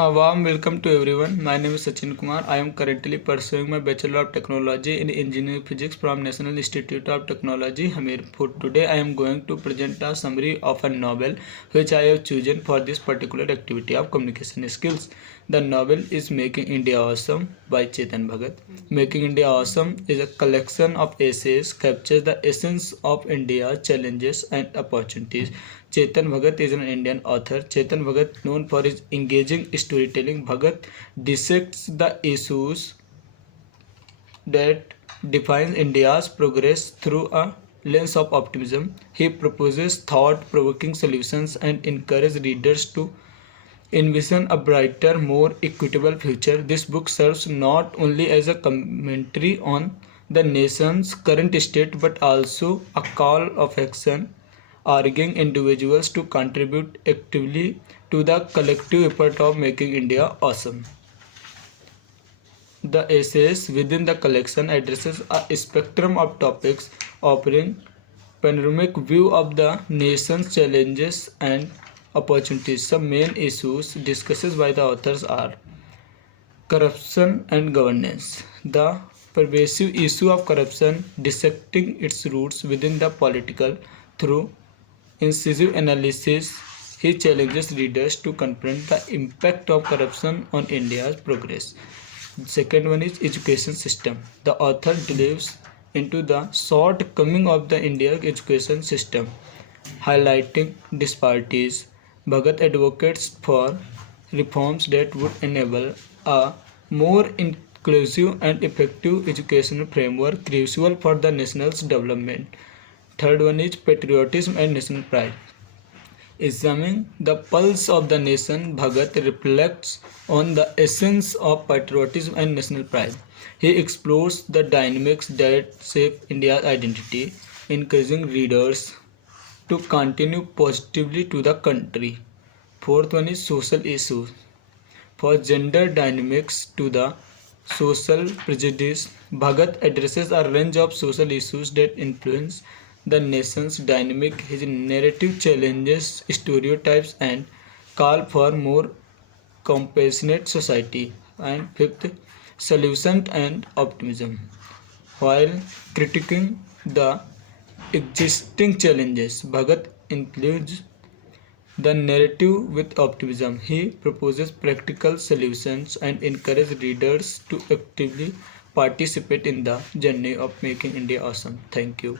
A warm welcome to everyone. My name is Sachin Kumar. I am currently pursuing my Bachelor of Technology in Engineering Physics from National Institute of Technology, Hamirpur. Today I am going to present a summary of a novel which I have chosen for this particular activity of communication skills. The novel is Making India Awesome by Chetan Bhagat. Making India Awesome is a collection of essays captures the essence of India's challenges and opportunities. Chetan Bhagat is an Indian author. Chetan Bhagat, known for his engaging storytelling, Bhagat dissects the issues that define India's progress through a lens of optimism. He proposes thought-provoking solutions and encourages readers to envision a brighter, more equitable future. This book serves not only as a commentary on the nation's current state but also a call of action, urging individuals to contribute actively to the collective effort of making India awesome. The essays within the collection addresses a spectrum of topics, offering panoramic view of the nation's challenges and opportunities. Some main issues discussed by the authors are corruption and governance. The pervasive issue of corruption, dissecting its roots within the political through incisive analysis. He challenges readers to confront the impact of corruption on India's progress. Second one is education system. The author delves into the shortcoming of the Indian education system, highlighting disparities. Bhagat advocates for reforms that would enable a more inclusive and effective educational framework crucial for the nation's development. Third one is patriotism and national pride. Examining the pulse of the nation, Bhagat reflects on the essence of patriotism and national pride. He explores the dynamics that shape India's identity, encouraging readers to continue positively to the country. Fourth one is social issues. For gender dynamics to the social prejudice, Bhagat addresses a range of social issues that influence the nation's dynamic. His narrative challenges stereotypes and call for more compassionate society. And fifth, solution and optimism. While critiquing the existing challenges, Bhagat includes the narrative with optimism. He proposes practical solutions and encourages readers to actively participate in the journey of making India awesome. Thank you.